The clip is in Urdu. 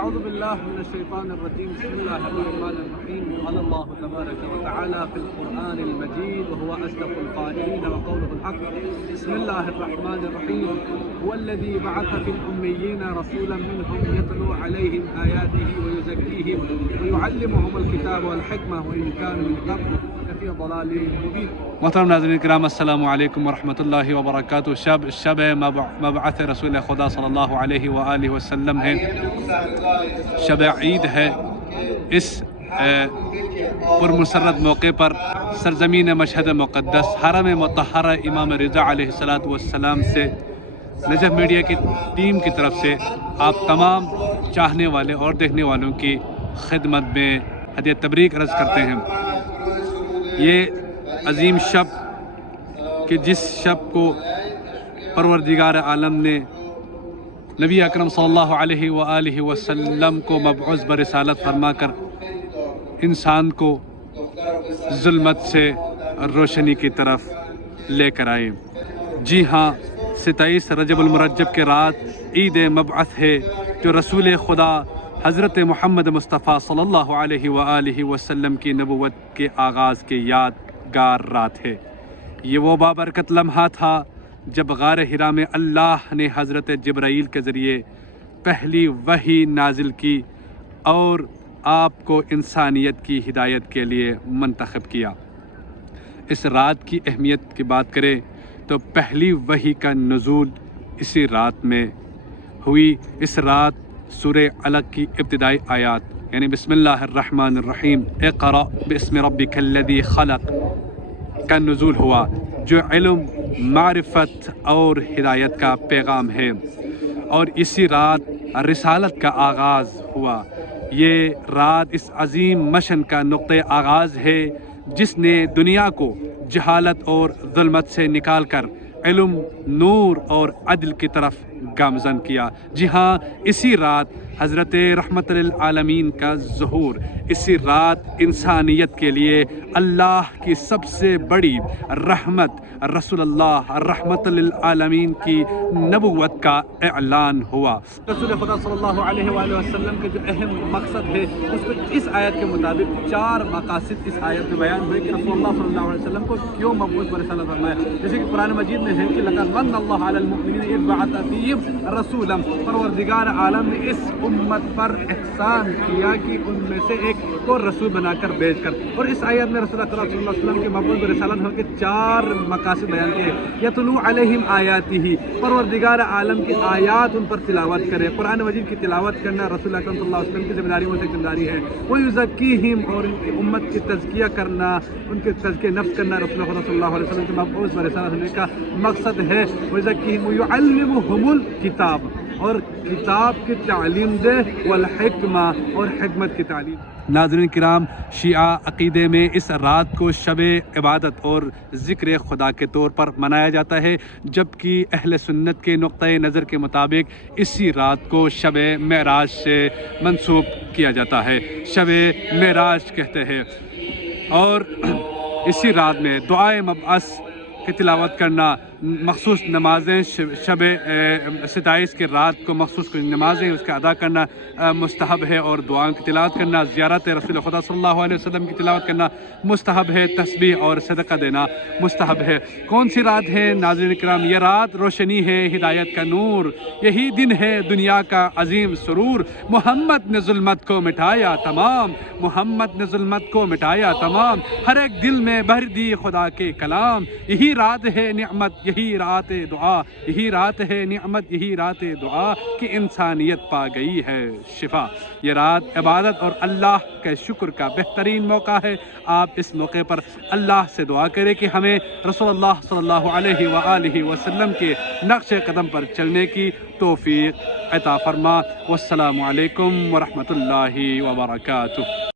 أعوذ بالله من الشيطان الرجيم. بسم الله الرحمن الرحيم. قال الله تبارك وتعالى في القرآن المجيد وهو أصدق القائلين وقوله الحق. بسم الله الرحمن الرحيم. هو الذي بعث في الأميين رسولا منهم يتلو عليهم آياته ويزكيهم ويعلمهم الكتاب والحكمة وإن كانوا من قبل لفي ضلال مبين. محترم ناظرین کرام، السلام علیکم ورحمۃ اللہ وبرکاتہ۔ شب مبعث رسول خدا صلی اللہ علیہ وآلہ وسلم ہے، شب عید ہے۔ اس پرمسرت موقع پر سرزمین مشہد مقدس حرم مطہرہ امام رضا علیہ السلام سے نجف میڈیا کی ٹیم کی طرف سے آپ تمام چاہنے والے اور دیکھنے والوں کی خدمت میں ہدیہ تبریک عرض کرتے ہیں۔ یہ عظیم شب کہ جس شب کو پروردگار عالم نے نبی اکرم صلی اللہ علیہ وآلہ وسلم کو مبعوث برسالت فرما کر انسان کو ظلمت سے روشنی کی طرف لے کر آئے۔ جی ہاں، 27 رجب المرجب کے رات عید مبعث ہے، جو رسول خدا حضرت محمد مصطفیٰ صلی اللہ علیہ وآلہ وسلم کی نبوت کے آغاز کے یادگار رات ہے۔ یہ وہ بابرکت لمحہ تھا جب غار حرا میں اللہ نے حضرت جبرائیل کے ذریعے پہلی وحی نازل کی اور آپ کو انسانیت کی ہدایت کے لیے منتخب کیا۔ اس رات کی اہمیت کی بات کریں تو پہلی وحی کا نزول اسی رات میں ہوئی۔ اس رات سورہ علق کی ابتدائی آیات یعنی بسم اللہ الرحمن الرحیم اقرأ باسم ربک الذی خلق کا نزول ہوا، جو علم، معرفت اور ہدایت کا پیغام ہے، اور اسی رات رسالت کا آغاز ہوا۔ یہ رات اس عظیم مشن کا نقطۂ آغاز ہے جس نے دنیا کو جہالت اور ظلمت سے نکال کر علم، نور اور عدل کی طرف گامزن کیا۔ جی ہاں، اسی رات حضرت رحمت للعالمین کا ظہور، اسی رات انسانیت کے لیے اللہ کی سب سے بڑی رحمت رسول اللہ رحمت للعالمین کی نبوت کا اعلان ہوا۔ رسول خدا صلی اللہ علیہ وآلہ وسلم کے جو اہم مقصد ہے اس کو اس آیت کے مطابق 4 مقاصد اس آیت میں بیان ہوئے کہ رسول اللہ صلی اللہ علیہ وسلم کو کیوں مبعوث برسالت فرمایا۔ جیسے کہ قرآن مجید میں ہے کہ لقد من اللہ علی المؤمنین اذ بعث فیہم رسولا، پروردگار عالم نے اس امت پر احسان کیا کہ ان میں سے ایک کو رسول بنا کر بھیج کر، اور اس آیت میں رسول اللہ صلی اللہ علیہ وسلم کے مبعوث برسالت ہو کے 4 مقاصد بیان کیے۔ یتلو علیہم آیاتہ، پروردگار عالم کی آیات ان پر تلاوت کرے۔ قرآن مجید کی تلاوت کرنا رسول اللہ صلی اللہ علیہ وسلم کی ذمہ داری میں سے ذمہ داری ہے۔ ویزکیہم، اور ان کی امت کی تزکیہ کرنا، ان کے تزکیہ نفس کرنا رسول اللہ صلی اللہ علیہ وسلم کے مبعوث برسالت ہونے کا مقصد ہے۔ ویزکیہم ویعلمہم الکتاب، اور کتاب کی تعلیم دے، والحکمہ، اور حکمت کی تعلیم۔ ناظرین کرام، شیعہ عقیدے میں اس رات کو شب عبادت اور ذکر خدا کے طور پر منایا جاتا ہے، جبکہ اہل سنت کے نقطۂ نظر کے مطابق اسی رات کو شب معراج سے منسوب کیا جاتا ہے، شب معراج کہتے ہیں۔ اور اسی رات میں دعائے مبعث کی تلاوت کرنا، مخصوص نمازیں، شب 27 کے رات کو مخصوص کچھ نمازیں اس کا ادا کرنا مستحب ہے، اور دعاؤں کی تلاوت کرنا، زیارت رسول خدا صلی اللہ علیہ وسلم کی تلاوت کرنا مستحب ہے، تسبیح اور صدقہ دینا مستحب ہے۔ کون سی رات ہے ناظرین کرام؟ یہ رات روشنی ہے، ہدایت کا نور، یہی دن ہے دنیا کا عظیم سرور۔ محمد نے ظلمت کو مٹایا تمام، محمد نے ظلمت کو مٹایا تمام، ہر ایک دل میں بھر دی خدا کے کلام۔ یہی رات ہے نعمت، یہی رات دعا، یہی رات ہے نعمت، یہی رات دعا کہ انسانیت پا گئی ہے شفا۔ یہ رات عبادت اور اللہ کے شکر کا بہترین موقع ہے۔ آپ اس موقع پر اللہ سے دعا کریں کہ ہمیں رسول اللہ صلی اللہ علیہ وآلہ وسلم کے نقش قدم پر چلنے کی توفیق عطا فرما۔ والسلام علیکم ورحمۃ اللہ وبرکاتہ۔